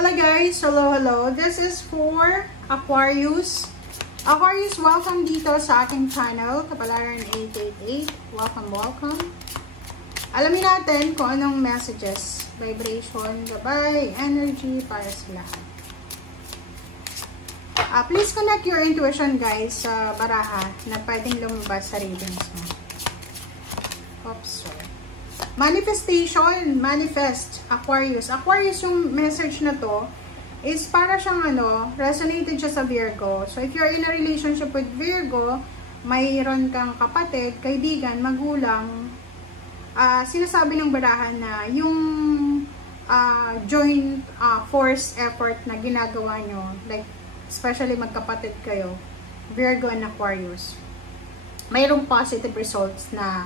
Hello guys, hello. This is for Aquarius. Aquarius, welcome dito sa aking channel, Kapalaran 888. Welcome. Alamin natin kung anong messages, vibration, gabay, energy para sa lahat. Please connect your intuition guys sa baraha na pwedeng lumabas sa readings mo. Oops, sorry. Manifestation, manifest, Aquarius. Aquarius, yung message na to is para siyang resonated siya sa Virgo. So, if you're in a relationship with Virgo, mayroon kang kapatid, kaibigan, magulang, sinasabi ng barahan na yung joint force effort na ginagawa nyo, like, especially magkapatid kayo, Virgo and Aquarius, mayroong positive results na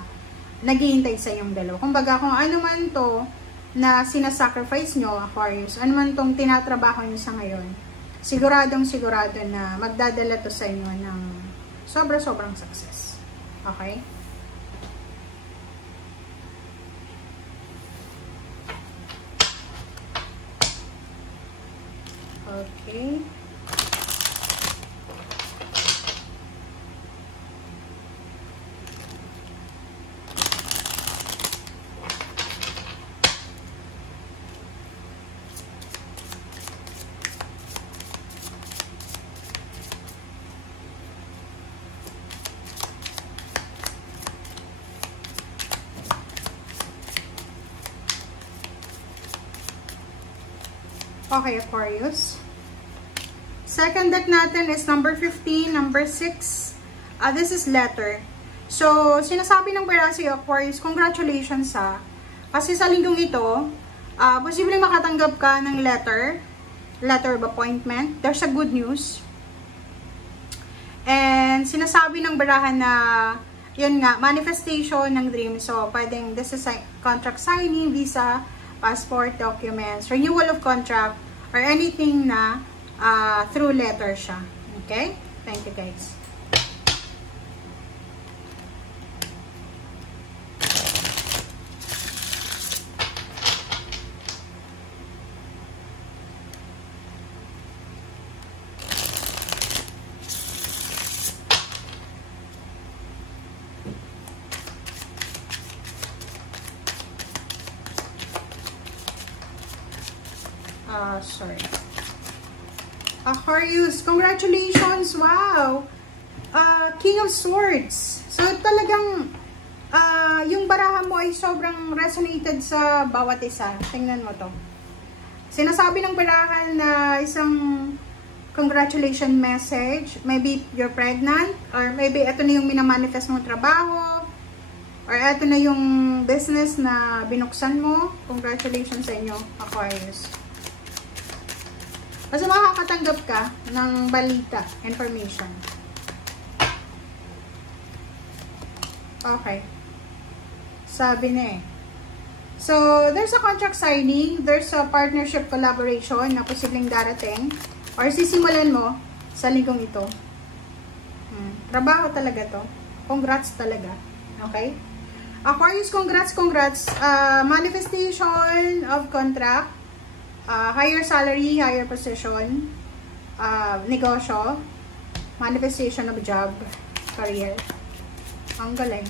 naghihintay sa inyong dalawa. Kumbaga, kung ano man to na sinasacrifice nyo, Aquarius, ano man tong tinatrabaho nyo sa ngayon, sigurado na magdadala to sa inyo ng sobrang success. Okay? Okay. Okay, Aquarius. Second deck natin is number 15, number 6. This is letter. So, sinasabi ng bara si Aquarius, congratulations kasi sa linggong ito, posibleng makatanggap ka ng letter of appointment. There's a good news. And sinasabi ng barahan na, yun nga, manifestation ng dream. So, pwedeng, this is a contract signing, visa, passport, documents, renewal of contract, or anything na through letter siya. Okay? Thank you guys. Sorry. Aquarius, congratulations! Wow! King of Swords. So, talagang yung baraha mo ay sobrang resonated sa bawat isa. Tingnan mo to. Sinasabi ng barahan na isang congratulation message. Maybe you're pregnant, or maybe ito na yung minamanifest mong trabaho, or ito na yung business na binuksan mo. Congratulations sa inyo, Aquarius. Kasi makakatanggap ka ng balita, information. Okay. Sabi na So, there's a contract signing, there's a partnership collaboration na posibleng darating, or sisimulan mo sa linggong ito. Trabaho talaga to. Congrats talaga. Okay? Aquarius, congrats. Manifestation of contract. Higher salary, higher position, negosyo, manifestation of job, career. Ang galing.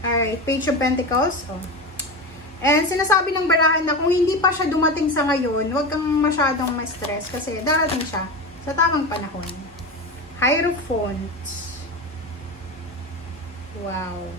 Alright, Page of Pentacles. And sinasabi ng barahan na kung hindi pa siya dumating sa ngayon, huwag kang masyadong ma-stress kasi darating siya sa tamang panahon. Hierophant. Wow.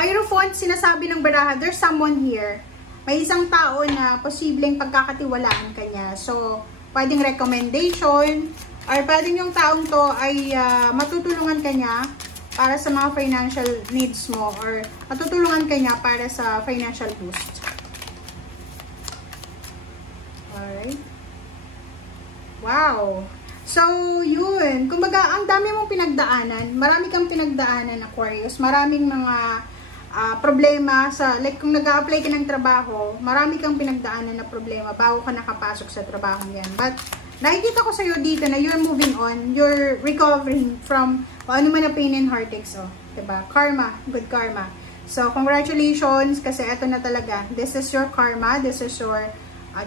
Hierophant, sinasabi ng baraha, there's someone here. May isang tao na posibleng pagkakatiwalaan kanya. So, pwedeng recommendation, or pwedeng yung taong to ay matutulungan kanya para sa mga financial needs mo, or matutulungan kanya para sa financial boost. Alright. Wow. So, yun. Kumbaga, ang dami mong pinagdaanan. Marami kang pinagdaanan, Aquarius. Maraming mga problema sa, like, kung nag-a-apply ka ng trabaho, marami kang pinagdaanan na problema bago ka nakapasok sa trabaho yan. But, nakikita ko sa'yo dito na you're moving on, you're recovering from ano man na pain and heartaches, oh. Diba? Karma, good karma. So, congratulations, kasi eto na talaga. This is your karma, this is your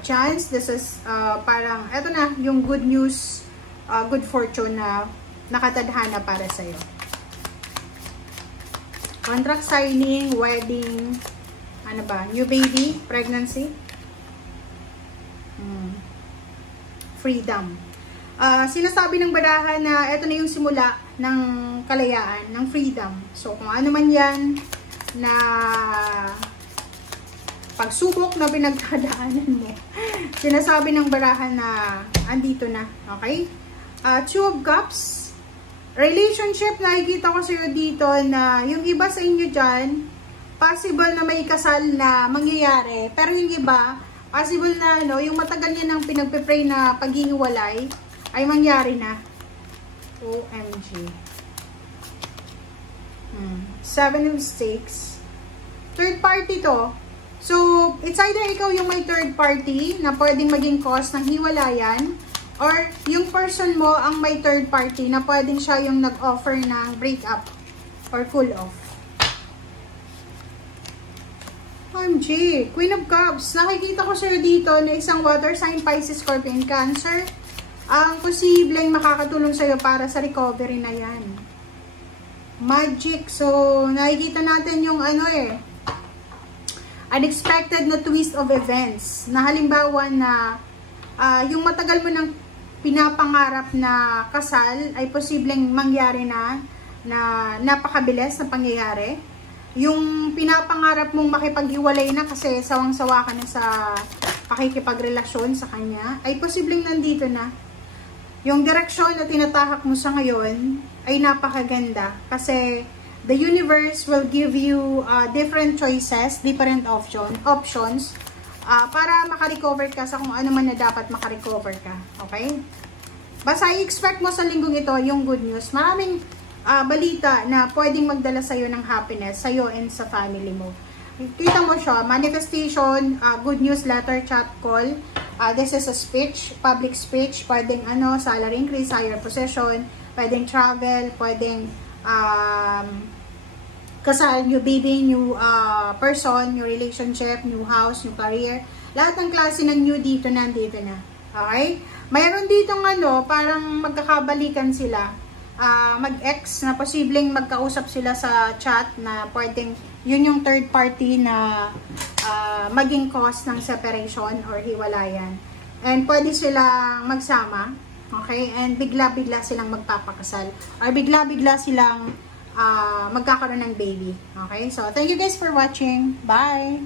chance, this is parang, eto na, yung good news, good fortune na nakatadhana para sa'yo. Contract signing, wedding, ano ba, new baby, pregnancy, freedom. Sinasabi ng baraha na ito na yung simula ng kalayaan, ng freedom. So, kung ano man yan na pagsubok na pinagdadaanan mo, sinasabi ng baraha na andito na. Okay? Two of Cups. Relationship, nakikita ko sa'yo dito na yung iba sa inyo dyan, possible na may kasal na mangyayari. Pero yung iba, possible na yung matagal niya nang pinagpe-pray na paghihiwalay, ay mangyari na. OMG. 7 of Stakes. Third party to. So, it's either ikaw yung may third party na pwedeng maging cause ng hiwalayan, or yung person mo ang may third party na pwedeng siya yung nag-offer ng breakup or cool off. OMG. Queen of Cups. Nakikita ko sa'yo dito na isang water sign, Pisces, Scorpion, Cancer. Ang posibleng makakatulong sa'yo para sa recovery na yan. Magic. So, nakikita natin yung unexpected na twist of events. Na halimbawa na yung matagal mo nang pinapangarap na kasal ay posibleng mangyari na napakabilis na pangyayari. Yung pinapangarap mong makipaghiwalay na kasi sawang-sawa ka na sa pakikipagrelasyon sa kanya, ay posibleng nandito na. Yung direksyon na tinatahak mo sa ngayon ay napakaganda kasi the universe will give you different choices, different options para makarecover ka sa kung ano man na dapat makarecover ka. Okay? Basta i-expect mo sa linggong ito yung good news. Maraming balita na pwedeng magdala sa'yo ng happiness, sa'yo and sa family mo. Kita mo siya, manifestation, good news, letter, chat, call. This is a speech, public speech, pwedeng salary increase, higher position, pwedeng travel, pwedeng kasal, new baby, new person, new relationship, new house, new career. Lahat ng klase ng new dito nandito na. Okay? Mayroon ditong parang magkakabalikan sila. Mag-ex na posibleng magkausap sila sa chat na pwedeng yun yung third party na maging cause ng separation or hiwalayan. And pwede silang magsama, okay? And bigla-bigla silang magpapakasal. Or bigla-bigla silang magkakaroon ng baby. Okay? So, thank you guys for watching. Bye!